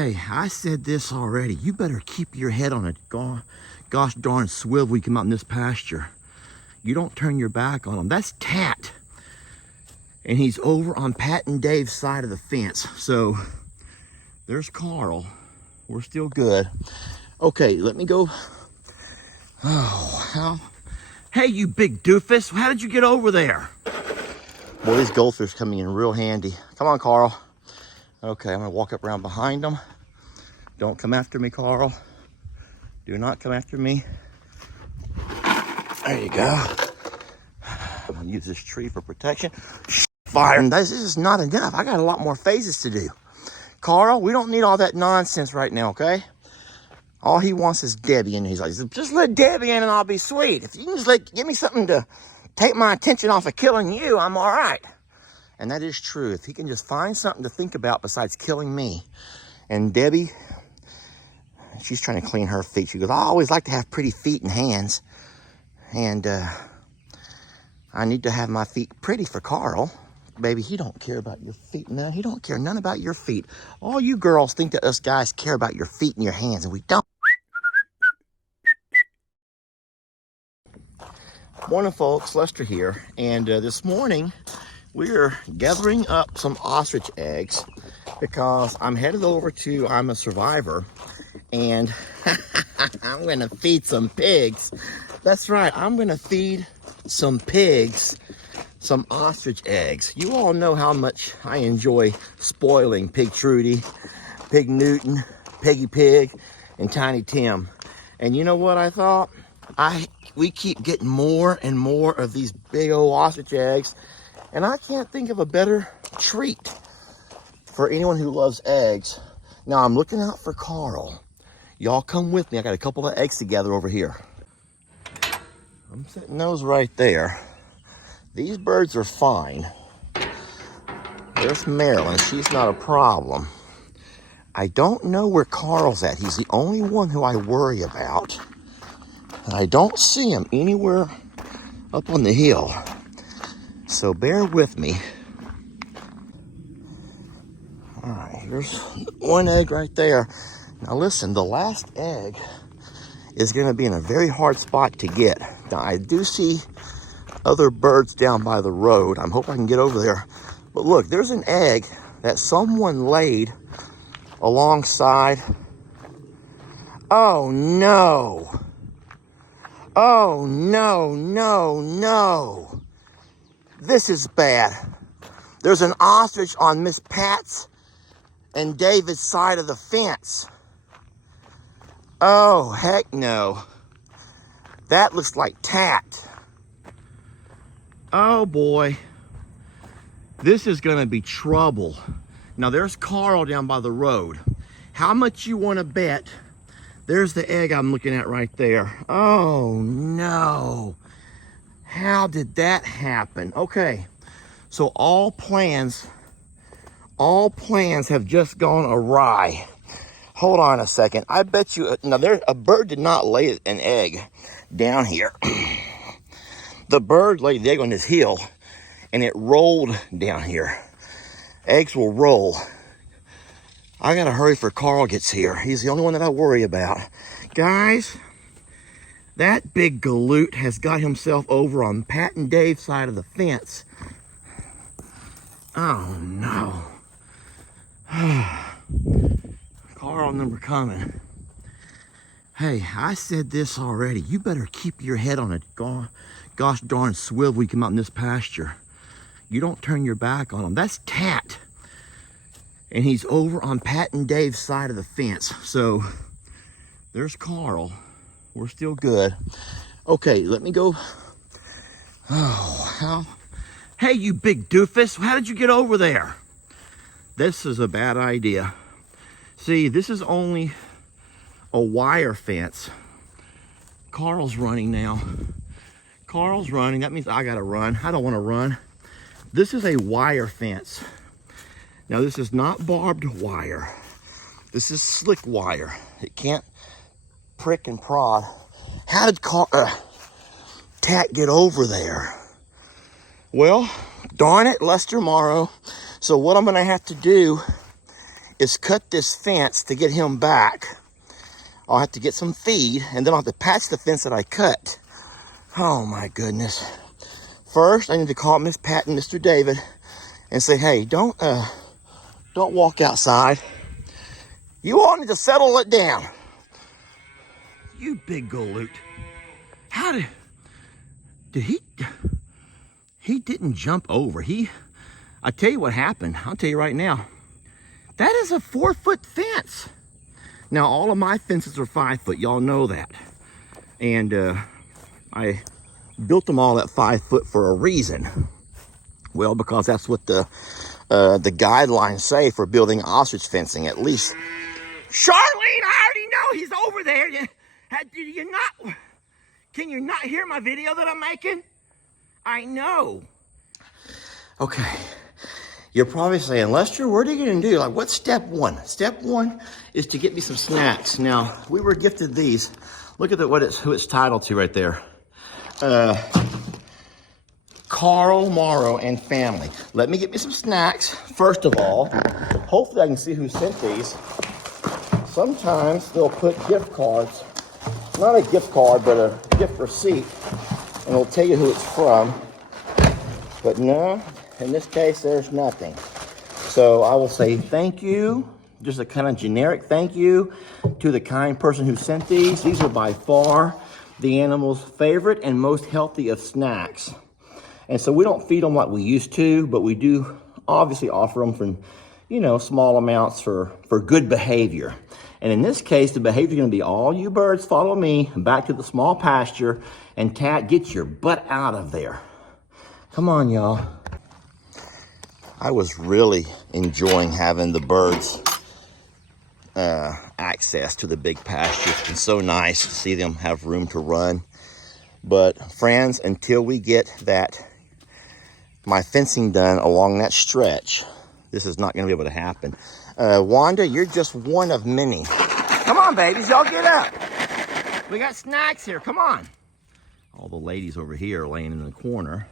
Hey, I said this already. You better keep your head on a gosh darn swivel when you come out in this pasture. You don't turn your back on him. That's Tat. And he's over on Pat and Dave's side of the fence. So there's Carl. We're still good. Okay, let me go. Oh, how? Hey, you big doofus. How did you get over there? Boy, these goldfish coming in real handy. Come on, Carl. Okay, I'm gonna walk up around behind them. Don't come after me, Carl. Do not come after me. There you go. I'm gonna use this tree for protection. Fire. This is not enough. I got a lot more phases to do. Carl, we don't need all that nonsense right now, okay? All he wants is Debbie, and he's like, just let Debbie in and I'll be sweet. If you can just give me something to take my attention off of killing you, I'm all right. And that is true. If he can just find something to think about besides killing me. And Debbie, she's trying to clean her feet. She goes, I always like to have pretty feet and hands. And I need to have my feet pretty for Carl. Baby, he don't care about your feet. No, he don't care none about your feet. All you girls think that us guys care about your feet and your hands, and we don't. Morning, folks. Lester here. And this morning, we're gathering up some ostrich eggs because I'm headed over to I'm a Survivor, and I'm going to feed some pigs. That's right. I'm going to feed some pigs some ostrich eggs. You all know how much I enjoy spoiling Pig Trudy, Pig Newton, Peggy Pig, and Tiny Tim. And you know what I thought? We keep getting more and more of these big old ostrich eggs, and I can't think of a better treat for anyone who loves eggs. Now I'm looking out for Carl. Y'all come with me. I got a couple of eggs together over here. I'm setting those right there. These birds are fine. There's Marilyn. She's not a problem. I don't know where Carl's at. He's the only one who I worry about. And I don't see him anywhere up on the hill. So bear with me. All right, here's one egg right there. Now listen, the last egg is going to be in a very hard spot to get. Now I do see other birds down by the road. I hope I can get over there. But look, there's an egg that someone laid alongside. Oh no. Oh no, no, no. This is bad. There's an ostrich on Miss Pat's and David's side of the fence. Oh, heck no. That looks like Tat. Oh boy, this is gonna be trouble. Now there's Carl down by the road. How much you wanna bet? There's the egg I'm looking at right there. Oh no, how did that happen? Okay, so all plans have just gone awry. Hold on a second, I bet you, now a bird did not lay an egg down here. The bird laid the egg on his heel, and it rolled down here. Eggs will roll. I gotta hurry for Carl gets here. He's the only one that I worry about. Guys, that big galoot has got himself over on Pat and Dave's side of the fence. Oh no. Carl number coming. Hey, I said this already. You better keep your head on a gosh darn swivel when you come out in this pasture. You don't turn your back on him. That's Tat. And he's over on Pat and Dave's side of the fence. So there's Carl. We're still good. Okay, let me go. Oh, how? Hey, you big doofus. How did you get over there? This is a bad idea. See, this is only a wire fence. Carl's running now. Carl's running. That means I gotta run. I don't want to run. This is a wire fence. Now this is not barbed wire. This is slick wire. It can't prick and prod. How did Tat get over there? Well, darn it, Lester Morrow. So what I'm gonna have to do is cut this fence to get him back. I'll have to get some feed, and then I'll have to patch the fence that I cut. Oh my goodness. First, I need to call Miss Pat and Mr. David and say, hey, don't walk outside. You all need to settle it down. You big galoot. How did he didn't jump over. I tell you what happened. I'll tell you right now. That is a 4-foot fence. Now, all of my fences are 5 foot. Y'all know that. And I built them all at 5 foot for a reason. Well, because that's what the guidelines say for building ostrich fencing, at least. Charlene, I already know he's over there. Can you not hear my video that I'm making? I know. Okay. You're probably saying, Lester, what are you going to do? Like, what's step one? Step one is to get me some snacks. Now, we were gifted these. Look at who it's titled to right there. Carl Morrow and family. Let me get me some snacks. First of all, hopefully I can see who sent these. Sometimes they'll put gift cards. Not a gift card, but a gift receipt. And it'll tell you who it's from. But no, in this case, there's nothing. So I will say thank you, just a kind of generic thank you to the kind person who sent these. These are by far the animal's favorite and most healthy of snacks. And so we don't feed them like we used to, but we do obviously offer them for, small amounts for good behavior. And in this case, the behavior is going to be all you birds follow me back to the small pasture, and Tat, get your butt out of there. Come on, y'all. I was really enjoying having the birds access to the big pasture. It's been so nice to see them have room to run. But friends, until we get my fencing done along that stretch, this is not going to be able to happen. Wanda, you're just one of many. Come on, babies, y'all get up. We got snacks here, come on. All the ladies over here are laying in the corner.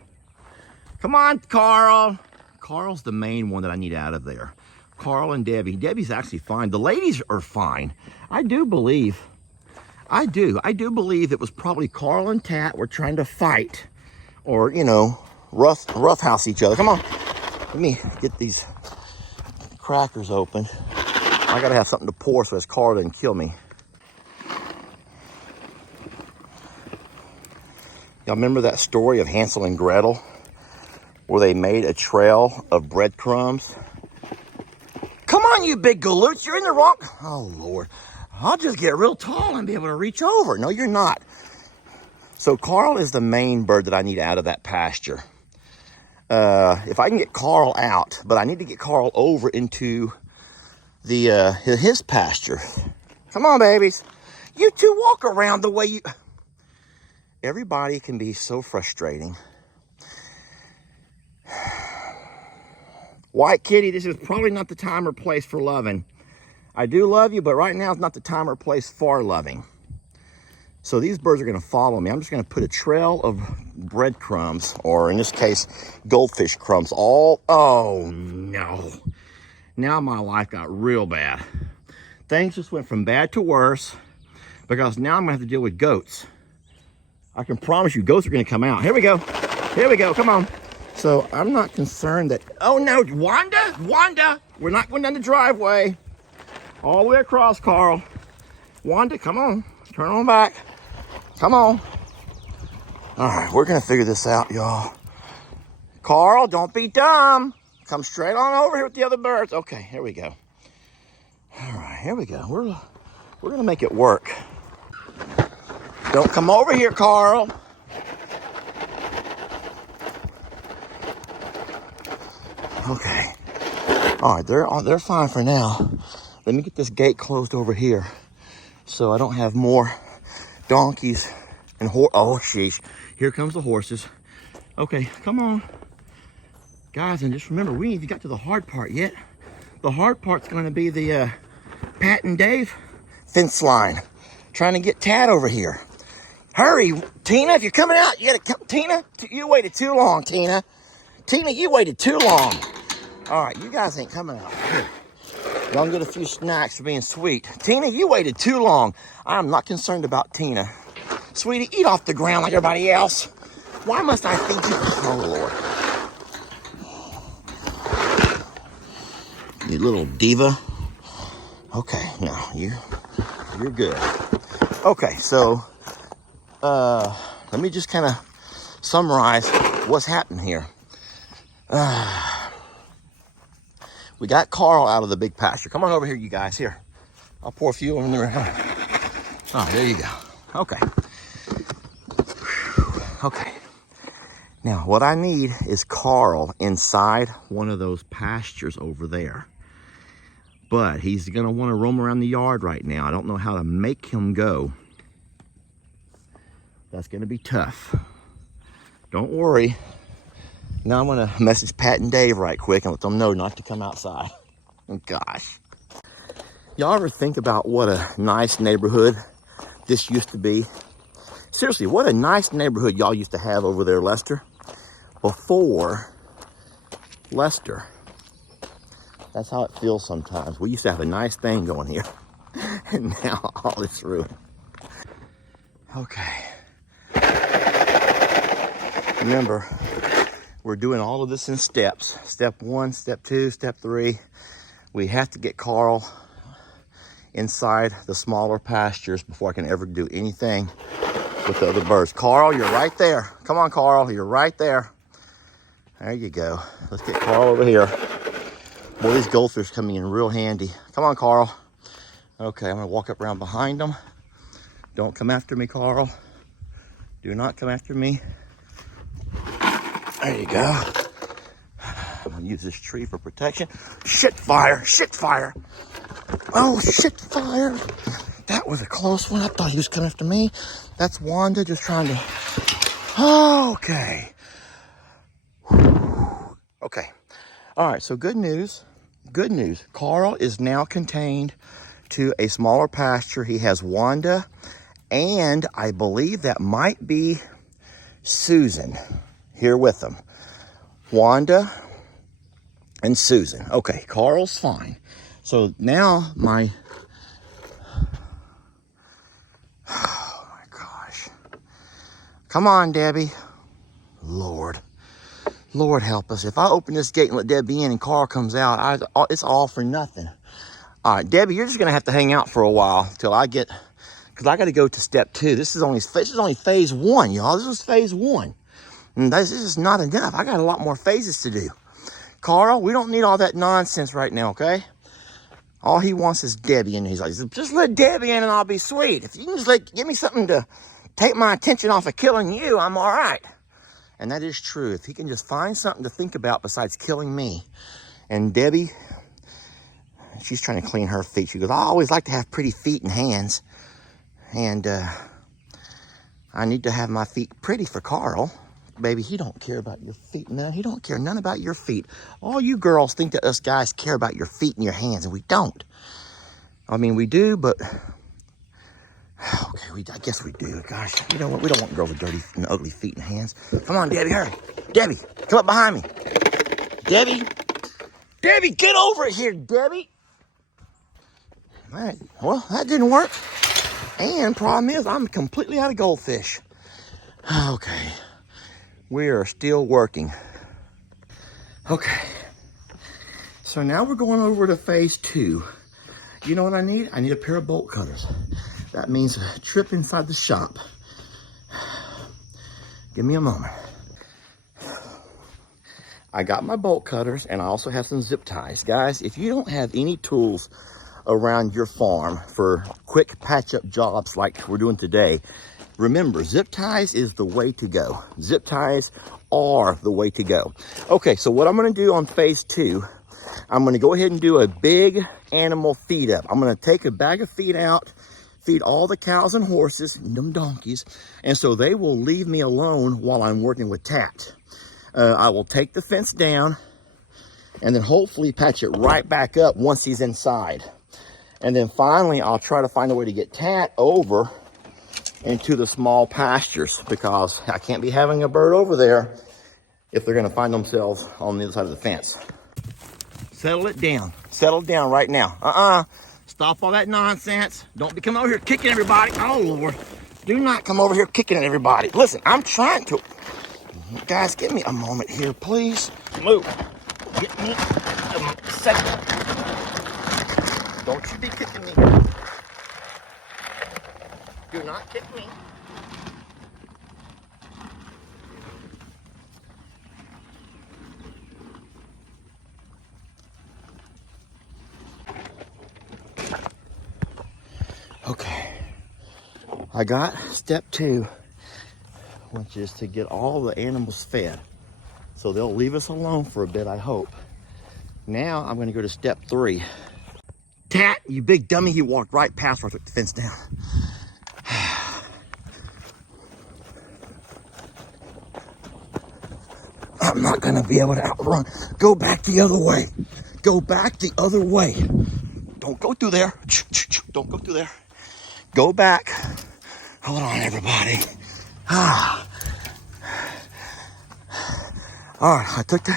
Come on, Carl. Carl's the main one that I need out of there. Carl and Debbie. Debbie's actually fine. The ladies are fine. I do believe it was probably Carl and Tat were trying to fight or, roughhouse each other. Come on. Let me get these crackers open. I gotta have something to pour so this Carl doesn't kill me. Y'all remember that story of Hansel and Gretel, where they made a trail of breadcrumbs? Come on, you big galoots, you're in the wrong... Oh, Lord. I'll just get real tall and be able to reach over. No, you're not. So Carl is the main bird that I need out of that pasture. If I can get Carl out, but I need to get Carl over into his pasture. Come on, babies. You two walk around the way you... Everybody can be so frustrating. White kitty, this is probably not the time or place for loving. I do love you, but right now is not the time or place for loving. So these birds are going to follow me. I'm just going to put a trail of breadcrumbs, or in this case, goldfish crumbs, oh no. Now my life got real bad. Things just went from bad to worse, because now I'm going to have to deal with goats. I can promise you, goats are going to come out. Here we go. Here we go. Come on. So I'm not concerned that... Oh, no. Wanda. We're not going down the driveway. All the way across, Carl. Wanda, come on. Turn on back. Come on. All right. We're going to figure this out, y'all. Carl, don't be dumb. Come straight on over here with the other birds. Okay, here we go. All right. Here we go. We're going to make it work. Don't come over here, Carl. Okay. All right, they're fine for now. Let me get this gate closed over here so I don't have more donkeys and oh, sheesh. Here comes the horses. Okay, come on. Guys, and just remember, we ain't even got to the hard part yet. The hard part's going to be the Pat and Dave fence line. Trying to get Tad over here. Hurry, Tina, if you're coming out, you gotta come. Tina, you waited too long, Tina. Tina, you waited too long. All right, you guys ain't coming out. Here. Gonna get a few snacks for being sweet. Tina, you waited too long. I'm not concerned about Tina. Sweetie, eat off the ground like everybody else. Why must I feed you? Oh, Lord. You little diva. Okay, no, you're good. Okay, so let me just kind of summarize what's happened here. We got Carl out of the big pasture. Come on over here, you guys. Here, I'll pour a few in there. Oh, there you go. Okay. Okay. Now, what I need is Carl inside one of those pastures over there. But he's going to want to roam around the yard right now. I don't know how to make him go. That's going to be tough. Don't worry. Now I'm going to message Pat and Dave right quick and let them know not to come outside. Oh, gosh. Y'all ever think about what a nice neighborhood this used to be? Seriously, what a nice neighborhood y'all used to have over there, Lester. Before Lester. That's how it feels sometimes. We used to have a nice thing going here. And now all is ruined. Okay. Remember, we're doing all of this in steps. Step 1, step 2, step 3. We have to get Carl inside the smaller pastures before I can ever do anything with the other birds. Carl, you're right there. Come on, Carl, you're right there. There you go. Let's get Carl over here. Boy, these goldfish coming in real handy. Come on, Carl. Okay, I'm gonna walk up around behind them. Don't come after me, Carl. Do not come after me. There you go. I'm gonna use this tree for protection. Shit fire, shit fire. Oh, shit fire. That was a close one. I thought he was coming after me. That's Wanda just trying to, okay. Okay. All right, so good news. Good news. Carl is now contained to a smaller pasture. He has Wanda, and I believe that might be Susan here with him. Wanda and Susan. Okay, Carl's fine. So now my, oh my gosh. Come on, Debbie. Lord help us. If I open this gate and let Debbie in and Carl comes out, it's all for nothing. All right, Debbie, you're just gonna have to hang out for a while till I get, because I got to go to step 2. This is only phase 1, y'all. This is phase 1. And this is not enough. I got a lot more phases to do. Carl, we don't need all that nonsense right now, okay? All he wants is Debbie, and he's like, just let Debbie in and I'll be sweet. If you can just give me something to take my attention off of killing you, I'm all right. And that is true. If he can just find something to think about besides killing me. And Debbie, she's trying to clean her feet. She goes, I always like to have pretty feet and hands. And I need to have my feet pretty for Carl. Baby, he don't care about your feet, man. He don't care none about your feet. All you girls think that us guys care about your feet and your hands, and we don't. I mean, we do, but okay, I guess we do. Gosh, you know what? We don't want girls with dirty and ugly feet and hands. Come on, Debbie, hurry. Debbie, come up behind me. Debbie, get over here, Debbie. All right, well, that didn't work. And problem is, I'm completely out of goldfish. Okay, we are still working. Okay, so now we're going over to phase 2. You know what I need? I need a pair of bolt cutters. That means a trip inside the shop. Give me a moment. I got my bolt cutters, and I also have some zip ties. Guys, if you don't have any tools around your farm for quick patch-up jobs like we're doing today, remember, zip ties is the way to go. Zip ties are the way to go. Okay, so what I'm gonna do on phase 2, I'm gonna go ahead and do a big animal feed up. I'm gonna take a bag of feed out, feed all the cows and horses, and them donkeys, and so they will leave me alone while I'm working with Tat. I will take the fence down and then hopefully patch it right back up once he's inside. And then finally, I'll try to find a way to get Tat over into the small pastures, because I can't be having a bird over there if they're gonna find themselves on the other side of the fence. Settle it down. Settle down right now. Stop all that nonsense. Don't be coming over here kicking everybody. Oh, Lord. Do not come over here kicking at everybody. Listen, I'm trying to. Guys, give me a moment here, please. Move. Get me a second. Don't you be kicking me. Do not kick me. Okay. I got step 2, which is to get all the animals fed. So they'll leave us alone for a bit, I hope. Now I'm going to go to step 3. Tat, you big dummy, he walked right past where I took the fence down. I'm not going to be able to outrun. Go back the other way. Go back the other way. Don't go through there. Don't go through there. Go back. Hold on, everybody. All right, I took the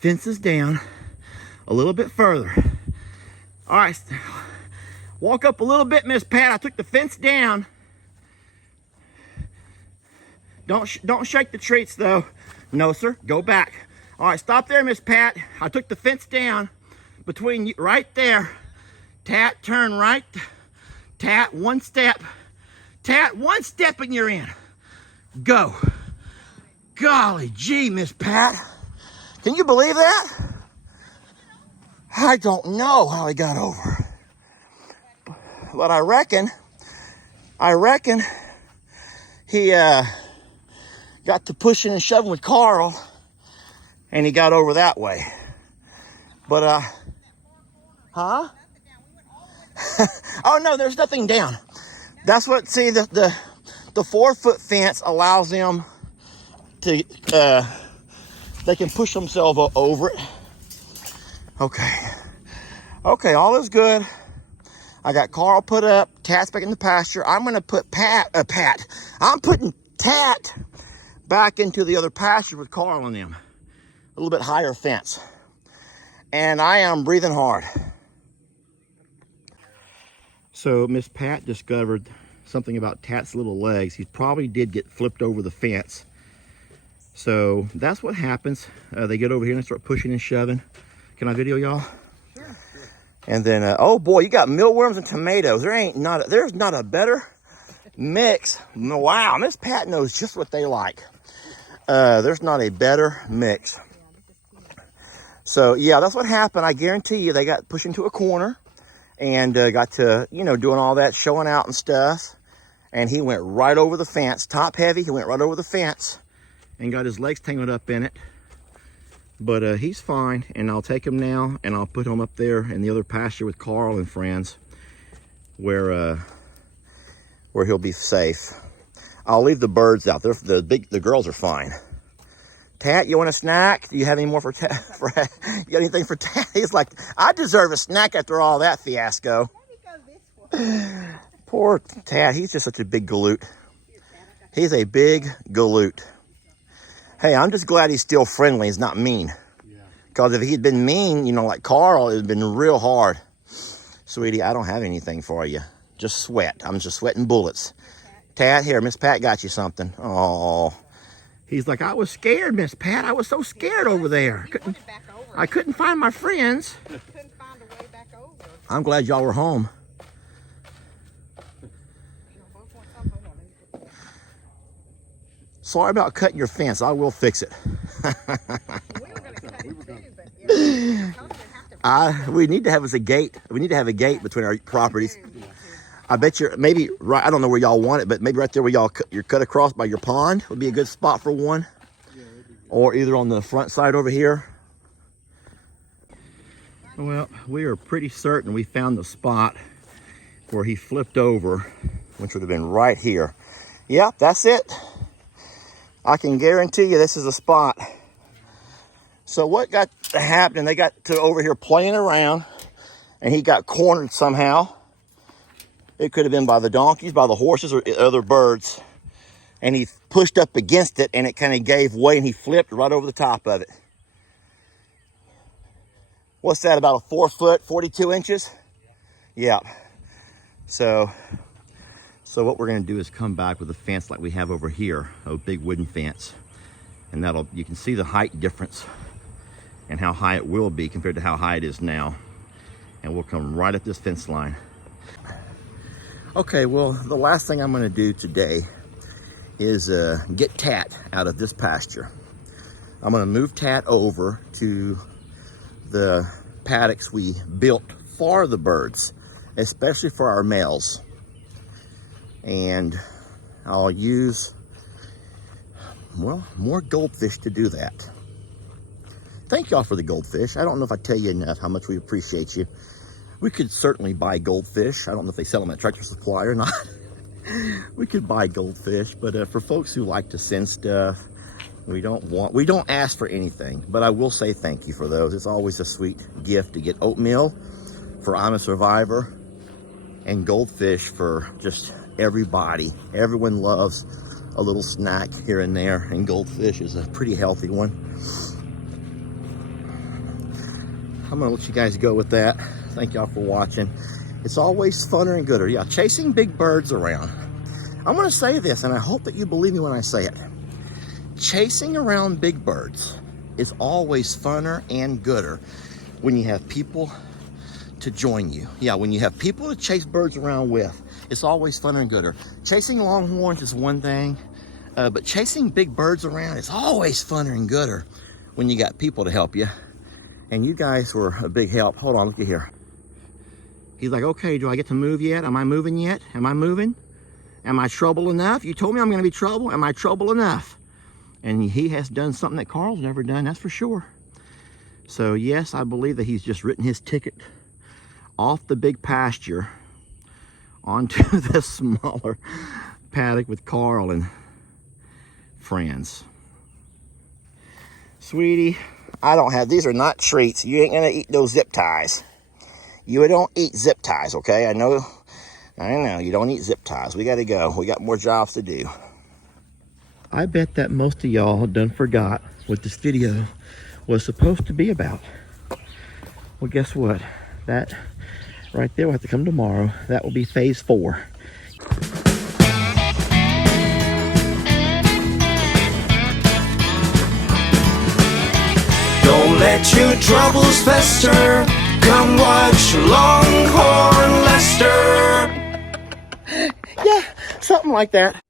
fence is down a little bit further. All right, walk up a little bit, Miss Pat. I took the fence down. Don't shake the treats though. No, sir. Go back. All right, stop there, Miss Pat. I took the fence down between you, right there. Tat, turn right. Tat, 1 step. Tat, 1 step and you're in. Go. Golly gee, Miss Pat. Can you believe that? I don't know how he got over. But I reckon he got to pushing and shoving with Carl and he got over that way. But huh? Oh no, there's nothing down. That's what, see, the 4-foot fence allows them to, they can push themselves over it. Okay, all is good. I got Carl put up, Tat's back in the pasture. I'm gonna put I'm putting Tat back into the other pasture with Carl and them. A little bit higher fence. And I am breathing hard. So Miss Pat discovered something about Tat's little legs. He probably did get flipped over the fence. So that's what happens. They get over here and start pushing and shoving. Can I video y'all? Sure. And then, oh boy, you got mealworms and tomatoes. There's not a better mix. Wow, Miss Pat knows just what they like. There's not a better mix. So yeah, that's what happened. I guarantee you they got pushed into a corner and got to, doing all that, showing out and stuff. And he went right over the fence, top heavy. He went right over the fence and got his legs tangled up in it. But he's fine, and I'll take him now and I'll put him up there in the other pasture with Carl and friends where he'll be safe. I'll leave the birds out. The girls are fine. Tat, you want a snack? Do you have any more for Tat? You got anything for Tat? He's like, I deserve a snack after all that fiasco. Poor Tat, he's just such a big galoot. He's a big galoot. Hey, I'm just glad he's still friendly. He's not mean. Because if he'd been mean, like Carl, it would have been real hard. Sweetie, I don't have anything for you. Just sweat. I'm just sweating bullets. Tat, here, Miss Pat got you something. Oh. He's like, I was scared, Miss Pat. I was so scared over there. I couldn't find my friends. I'm glad y'all were home. Sorry about cutting your fence. I will fix it. We need to have a gate. We need to have a gate between our properties. I bet you maybe right. I don't know where y'all want it, but maybe right there where you're cut across by your pond would be a good spot for one. Or either on the front side over here. Well, we are pretty certain we found the spot where he flipped over, which would have been right here. Yep, that's it. I can guarantee you this is a spot. So what got to happen, they got to over here playing around and he got cornered somehow. It could have been by the donkeys, by the horses, or other birds. And he pushed up against it and it kind of gave way and he flipped right over the top of it. what's that, about a 4 foot, 42 inches? Yeah. So what we're gonna do is come back with a fence like we have over here, a big wooden fence. And you can see the height difference and how high it will be compared to how high it is now. And we'll come right up this fence line. Okay, well, the last thing I'm gonna do today is get Tat out of this pasture. I'm gonna move Tat over to the paddocks we built for the birds, especially for our males. And I'll use, well, more goldfish to do that. Thank y'all for the goldfish. I don't know if I tell you enough how much we appreciate you. We could certainly buy goldfish. I don't know if they sell them at Tractor Supply or not. We could buy goldfish, but for folks who like to send stuff, we don't ask for anything, but I will say thank you for those. It's always a sweet gift to get oatmeal for I'm a Survivor and goldfish for just everybody. Everyone loves a little snack here and there, and goldfish is a pretty healthy one. I'm gonna let you guys go with that. Thank y'all for watching. It's always funner and gooder. Yeah, chasing big birds around. I'm gonna say this, and I hope that you believe me when I say it. Chasing around big birds is always funner and gooder when you have people to join you. Yeah, when you have people to chase birds around with, it's always funner and gooder. Chasing longhorns is one thing, but chasing big birds around is always funner and gooder when you got people to help you. And you guys were a big help. Hold on, look at here. He's like, okay, do I get to move yet? Am I moving yet? Am I moving? Am I trouble enough? You told me I'm gonna be trouble. Am I trouble enough? And he has done something that Carl's never done, that's for sure. So yes, I believe that he's just written his ticket off the big pasture onto the smaller paddock with Carl and friends. Sweetie, I don't have, these are not treats. You ain't gonna eat those zip ties. You don't eat zip ties, okay? I know, you don't eat zip ties. We gotta go, we got more jobs to do. I bet that most of y'all done forgot what this video was supposed to be about. Well, guess what? That right there will have to come tomorrow. That will be phase 4. Don't let your troubles fester. Come watch Longhorn Lester. Yeah, something like that.